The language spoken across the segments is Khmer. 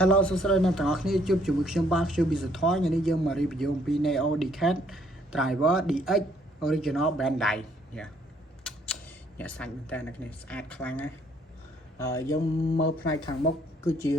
Hello សួស្តីអ្នកទាំងអស់គ្នាជួបជាមួយខ្ញុំបាទខ្ញុំវិសុទ្ធថ្ងៃនេះយើងមករីវិវអំពី Neo Decad Driver DX Original Bandai យ៉ាសាច់មែនតើអ្នកគ្នាស្អាតខ្លាំងណាស់យើងមើលផ្នែកខាងមុខគឺជា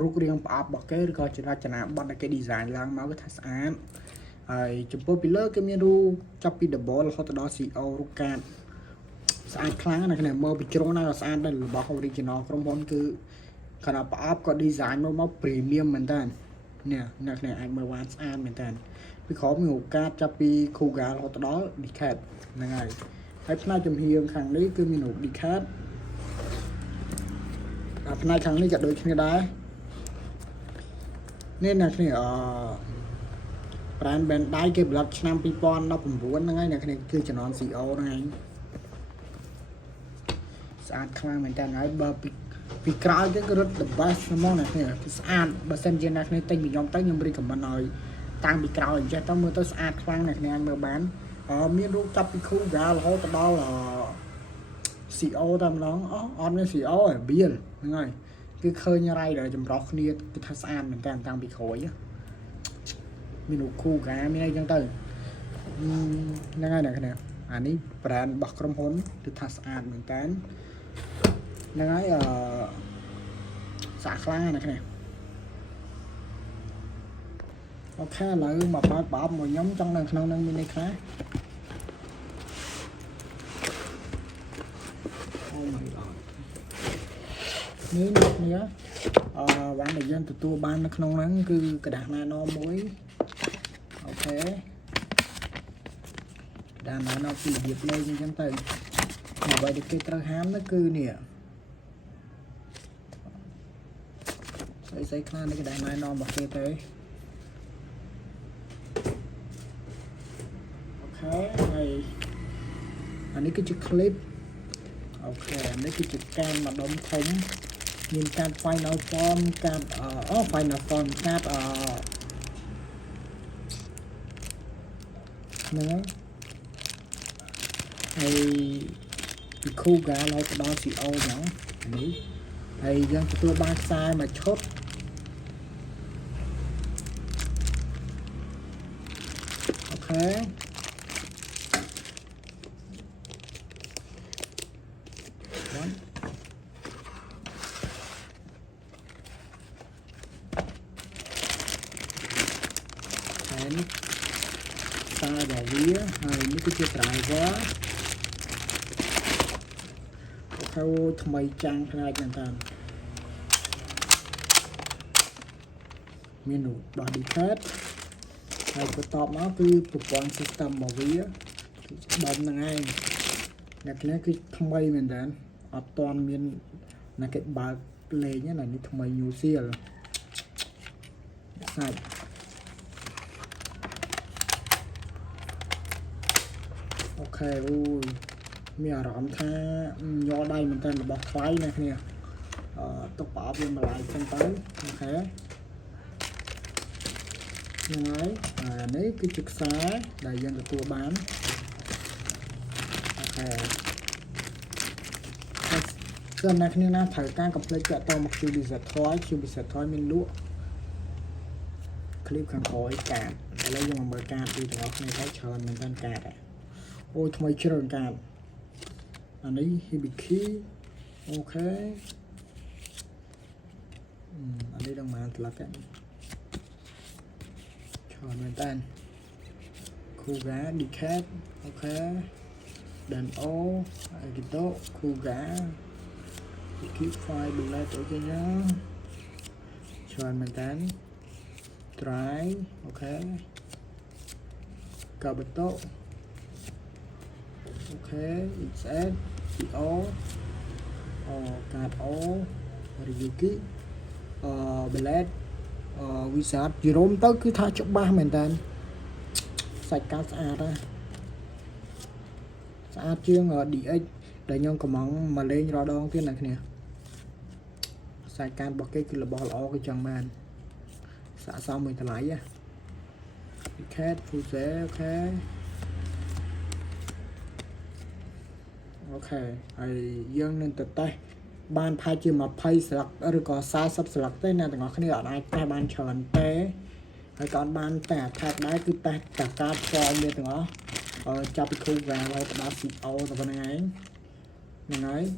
រូបរាងប្រអប់របស់គេឬក៏ជារចនាប័ទ្មដែលគេ design ឡើងមកគឺថាស្អាតហើយចំពោះពីលើគេមានរូបចាប់ពី double រហូតដល់ CO រូបកាតស្អាតខ្លាំងណាស់អ្នកគ្នាមើលពីជ្រុងណាក៏ស្អាតដែររបស់ original ក្រុមហ៊ុនគឺខណៈប្រអប់ក៏ design មក premium មែនតើនេះអ្នកគ្នាអាចមើលបានស្អាតមែនតើពីក្រោមមានរូបកាតចាប់ពី Kuga រហូតដល់ Decad ហ្នឹងហើយផ្នែកចំហៀងខាងនេះគឺមានរូប Decad ផ្នែកខាងនេះក៏ដូចគ្នាដែរនេះអ្នកគ្នាbrand Bandai គេផលិតឆ្នាំ2019ហ្នឹងហើយអ្នកគ្នាគឺជំនាន់ CO ហ្នឹងហើយស្អាតខ្លាំងមែនតើហើយបើពីក្រោយទៅគឺរត់ the best ហ្មងអ្នកគ្នាគឺស្អាតបើសិនជាអ្នកគ្នាទិញពីខ្ញុំទៅខ្ញុំ recommend ឲ្យតាំងពីក្រោយអញ្ចឹងទៅមើលទៅស្អាតខ្លាំងអ្នកគ្នាមើលបានមានរូបចាប់ពី Kuga រហូតដល់ CO តែម្ដងអត់មាន CO ទេ Bill ហ្នឹងហើយគឺឃើញរ៉ៃដល់ចម្រោះគ្នាគឺថាស្អាតមែនតើតាំងពីក្រោយមានរូប Kuga មានអីចឹងទៅហ្នឹងហើយអ្នកគ្នាអានេះ brand របស់ក្រុមហ៊ុនគឺថាស្អាតមែនតើហ្នឹងហើយស្អាតខ្លាំងណាស់អ្នកគ្នាអូខេឥឡូវមកបើកប្រអប់មកខ្ញុំចង់នៅក្នុងនឹងមានអីខ្លះអូ my god នេះអ្នកគ្នាបានដែលយើងទទួលបាននៅក្នុងហ្នឹងគឺกระดาษ nano មួយអូខេกระดาษ nano ពីរបៀបលេខអញ្ចឹងទៅអ្វីដែលគេត្រូវហាមនោះគឺនេះស្អីខ្លះនេះកระดาษ nano របស់គេទៅអូខេហើយអានេះគឺជា clip អូខេអានេះគឺជាកានម្ដុំធំមានកាត final form កាតfinal form កាតហ្នឹងហើយពី Kuga រហូតដល់ CO ហ្មងនេះហើយយើងទទួលបានខ្សែមួយឈុតអូខេនេះខ្សែរបស់វាហើយនេះគឺជា driver អូខេថ្មីចាំងផ្នែកមែនតើមានរូប body card ហើយបន្ទាប់មកគឺប្រព័ន្ធ system របស់វាគឺបំហ្នឹងឯងអ្នកខ្លះគឺថ្មីមែនតើអត់ទាន់មានណាគេបើកលេងណានេះថ្មី new seal សាច់អូខេអូយមានអារម្មណ៍ថាញ័រដៃមែនតើរបស់ថ្លៃណាគ្នាទុកប្រអប់វាម្លាយចឹងទៅអូខេហ្នឹងហើយអានេះគឺជាខ្សែដែលយើងទទួលបានអូខេគឺអ្នកគ្នាណាត្រូវការ complete តាក់ទងមក QBZ Toy មានលក់คลิปខាងក្រោយកាតឥឡូវយើងមកមើលកាតពីទាំងអស់គ្នាទៅច្រើនមែនតើកាតអូថ្មីជ្រើកាតអានេះ Hibiki អូខេអានេះដល់មកថ្លឹកច្រើនមែនតើ Kuga Decad អូខេ Dano Akito Kuga Keep Fire Bullet អូខេញ៉ាច្រើនមែនតើ Try អូខេ Kabuto អូខេ XS CO កាត O Ryuki Bullet Wizard Jerome ទៅគឺថាច្បាស់មែនតើសាច់កាតស្អាតណាស្អាតជាង DX ដែលខ្ញុំកំងមកលេងរដងទៀតអ្នកគ្នាសាច់កាតរបស់គេគឺរបស់ល្អគឺចង់បានស័ក្តិសមមួយតម្លៃណា Decad Fuse អូខេអូខេហើយយើងនឹងទៅតេស្ត ban phai chưa mà phai sạc rồi có sai sắp sạc tới nè tụi nó khi ở đây ta ban chọn té hay còn ban tẻ thạch đấy cứ ta cả cá cho như tụi nó cho bị khu vàng rồi đó xịt ô tụi con này rồi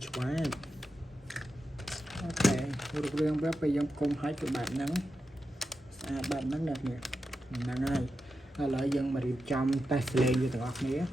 chóa ok được riêng với bây giờ cùng hai cái bạn nắng bạn nắng đẹp nhỉ nắng ai lại dân mà đi trong tay lên như tụi nó nhé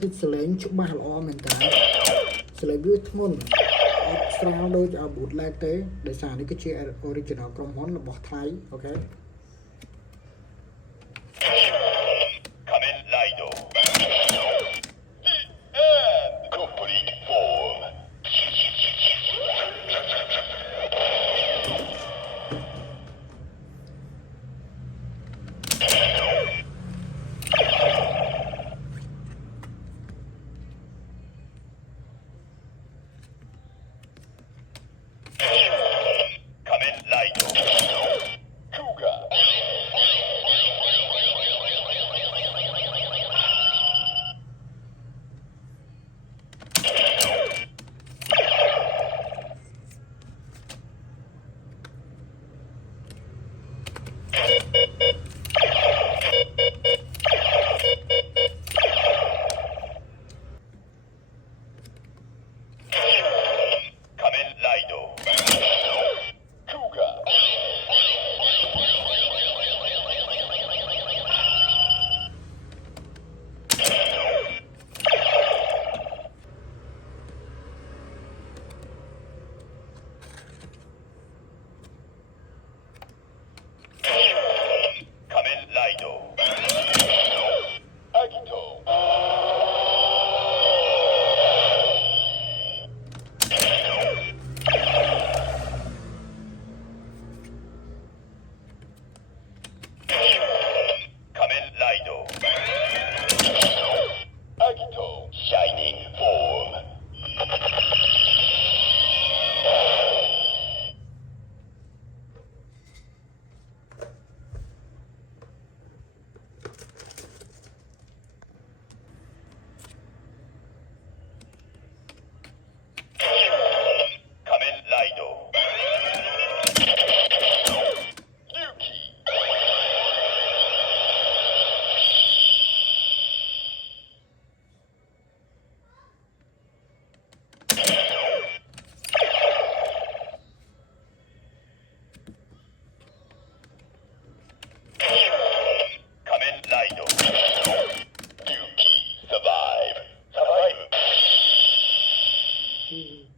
cái sợi lệnh chụp ba lọ mình ta sợi lệnh viết thôn sao đôi ở bút lại tế để sản đi cái chuyện original trong món là bỏ thái ok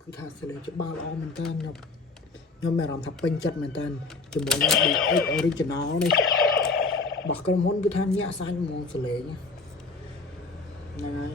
cứ thà sẽ lấy cho ba lọ mình tên nhưng mà làm thập bên chất mình tên cho mỗi bị original đi bật cái món cứ than nhẹ xanh món sẽ lấy nhá này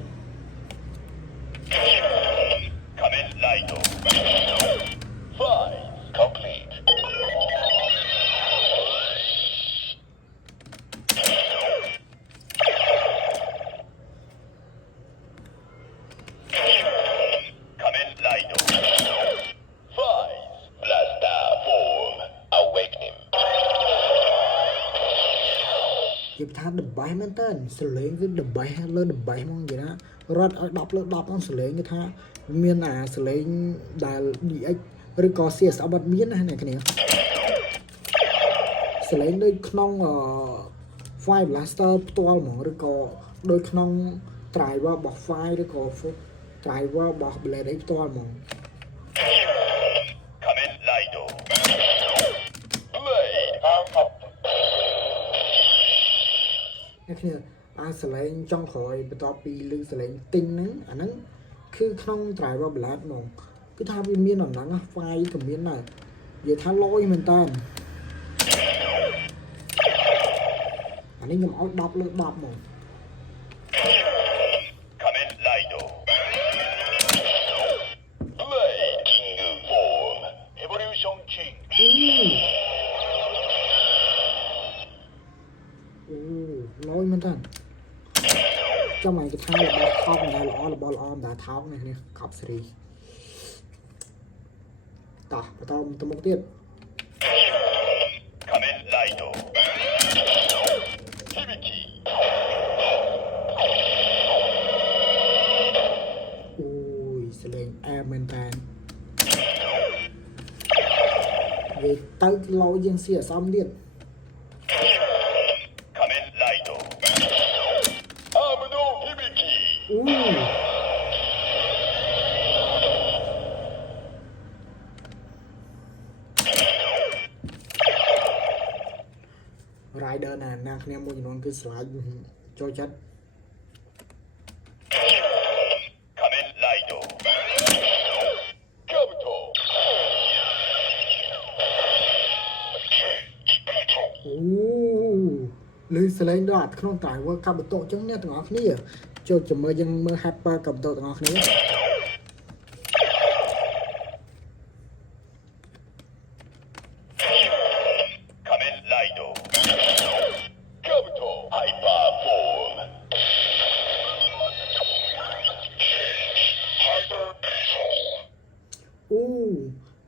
dịp than đầm bái mấy tên xử lý cái đầm bái lên đầm bái mong gì đó rót ở đọc nó xử lý như tha miền xử lý đà bị ếch rồi có xe sáu bát miến này cái này xử lý đôi khong file blaster tool mà rồi có đôi khong trải qua bọc file rồi có trải qua bọc bề đấy tool màนี่สไลด์จ้องคอยไปต่อปีหรือสไลด์ติงนั้นอันนั้นคือขนมตรายว่าบลัดมองคือถ้าเป็นเมียนหนังไฟกับเมียนน่ะอย่าท้าลอยมันต้านอันนี้ยังเอาดับเลยดับมอง lôi mình thân trong này cái thang là bó thóc này là bó om đã tháo này nè cọp sri tỏ và tao một tiết ui sẽ lên em mình tàn về tới lôi dân xìa xong điện rider nè nàng em mua gì nó cứ slide cho chất lưới slide đó không tải qua cặp tổ chứng nè tụi ngọc ní cho chừng mơ dân mơ hyper cầm tổ tụi ngọc ní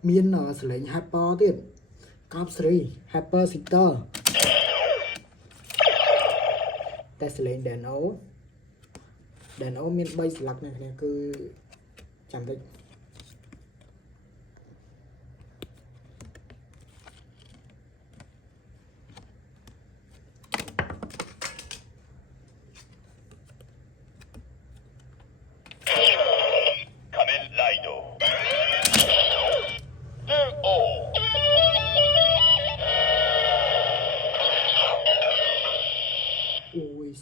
miền ở sẽ lấy hyper tiền cáp sri hyper sitter ta sẽ lấy đèn ấu miền bay lạc này cứ chẳng thích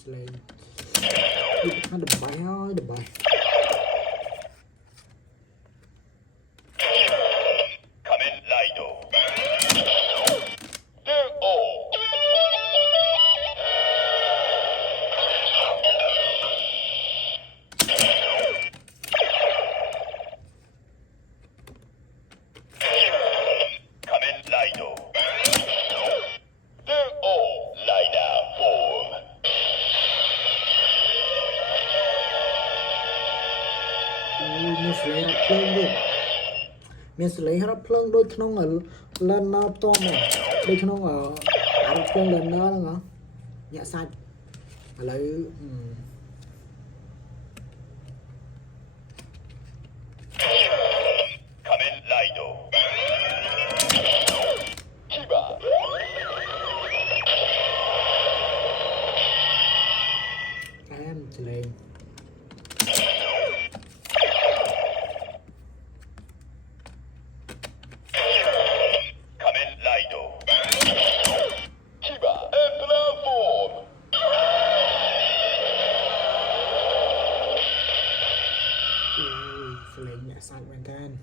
lên nó đập bài thôi đập bài miền xử lý hấp lưng đôi không ở lên to mà đôi không ở ăn con lên nữa đó nhẹ sạch lấy em xử lý sạch bên trên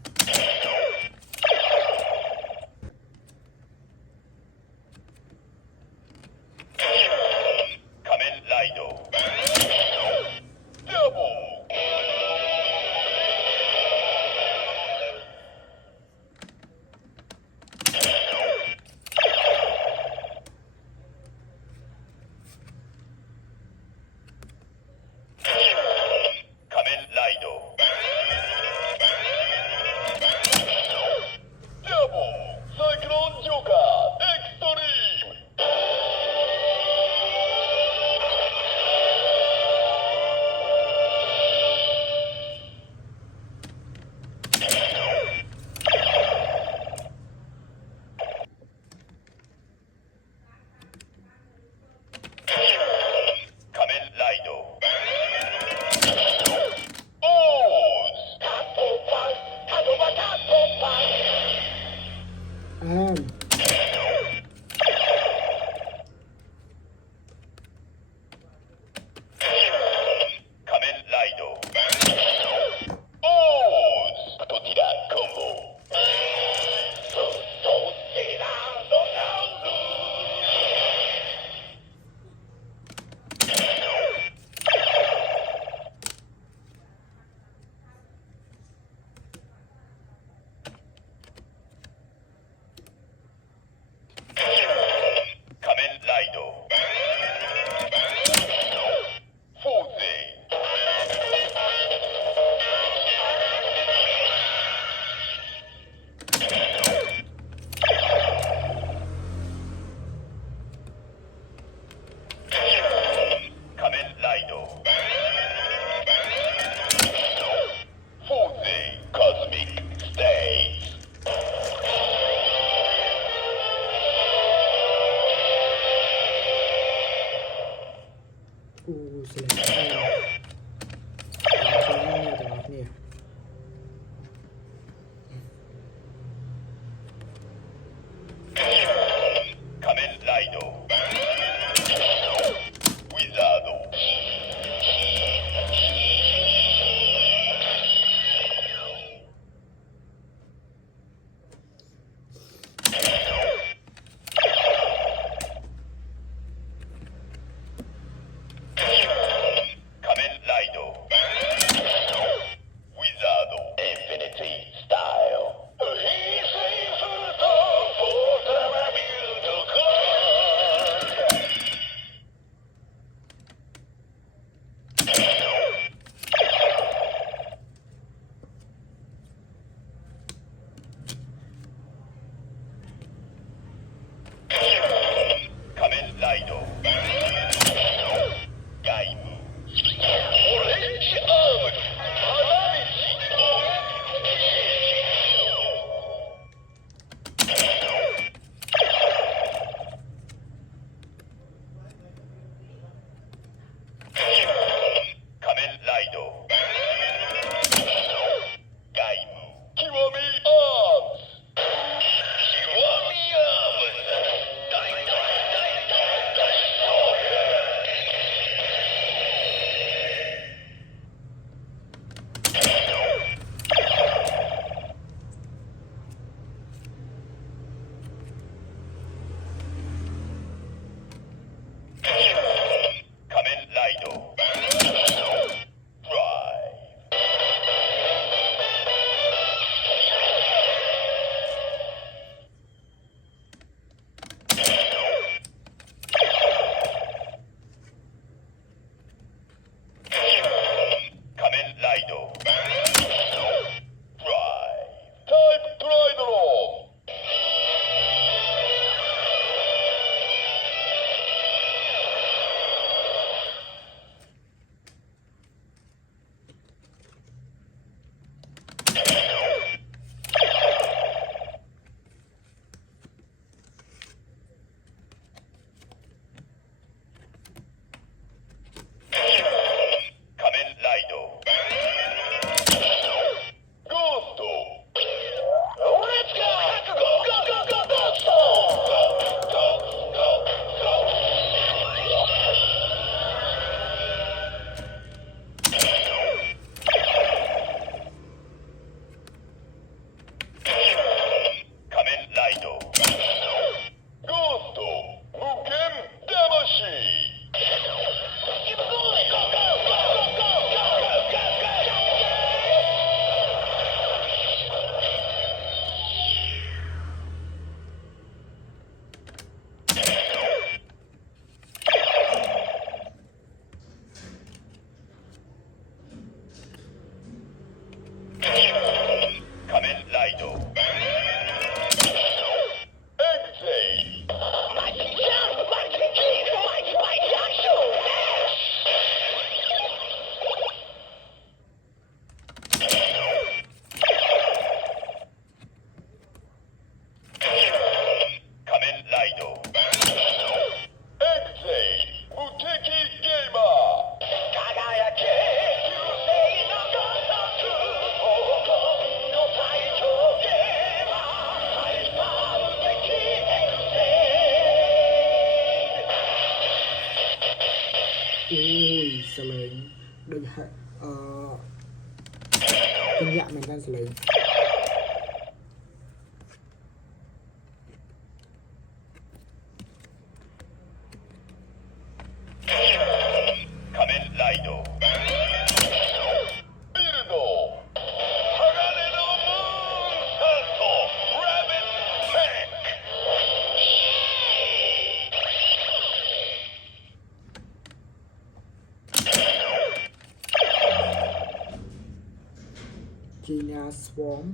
Swarm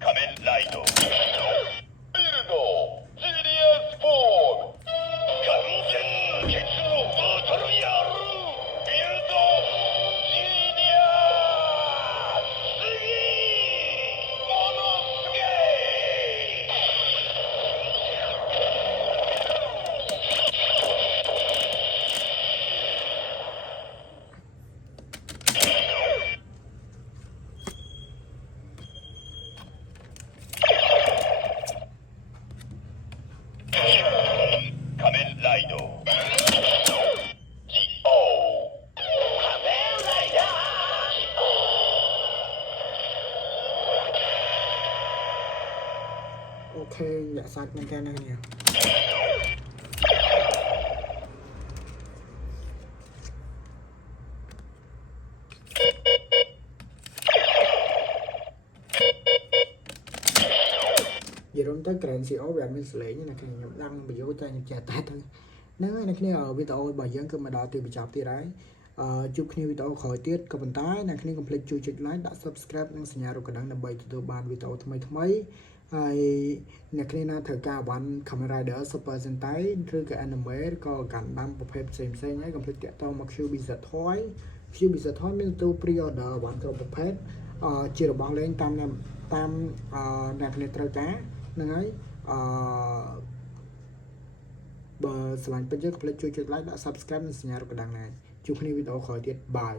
仮面ライドビルドジリアスフォーム完全決のバトルやるビルドジリアスものすげ仮面ライドジオ仮面ライダー ok dạ sạch mình cái này nè និយាយរួមទៅ Grand CO វាអត់មានសលេងទេណាខ្ញុំដឹងបញ្យោតែខ្ញុំចេះតែទៅហ្នឹងហើយអ្នកគ្នាវីដេអូរបស់យើងគឺមកដល់ទីបញ្ចប់ទៀតហើយជួបគ្នាវីដេអូក្រោយទៀតក៏ប៉ុន្តែអ្នកគ្នាកុំភ្លេចជួយចុច like ដាក់ subscribe និងសញ្ញារូបកណ្ដឹងដើម្បីទទួលបានវីដេអូថ្មីៗហើយអ្នកគ្នាណាត្រូវការវ៉ាន់ Kamen Rider Super Sentai ឬក៏ anime ក៏កាន់ដាំប្រភេទផ្សេងៗហើយកុំភ្លេចតាក់ទងមក QBZ Toy QBZ Toy មានទទួល pre-order វ៉ាន់គ្រប់ប្រភេទជារបស់លេងតាមអ្នកគ្នាត្រូវការហ្នឹងហើយបើស្រឡាញ់ពេញយើងកុំភ្លេចជួយចុច like ដាក់ subscribe និងសញ្ញារូបកណ្ដឹងដែរជួបគ្នាវីដេអូក្រោយទៀតបាយ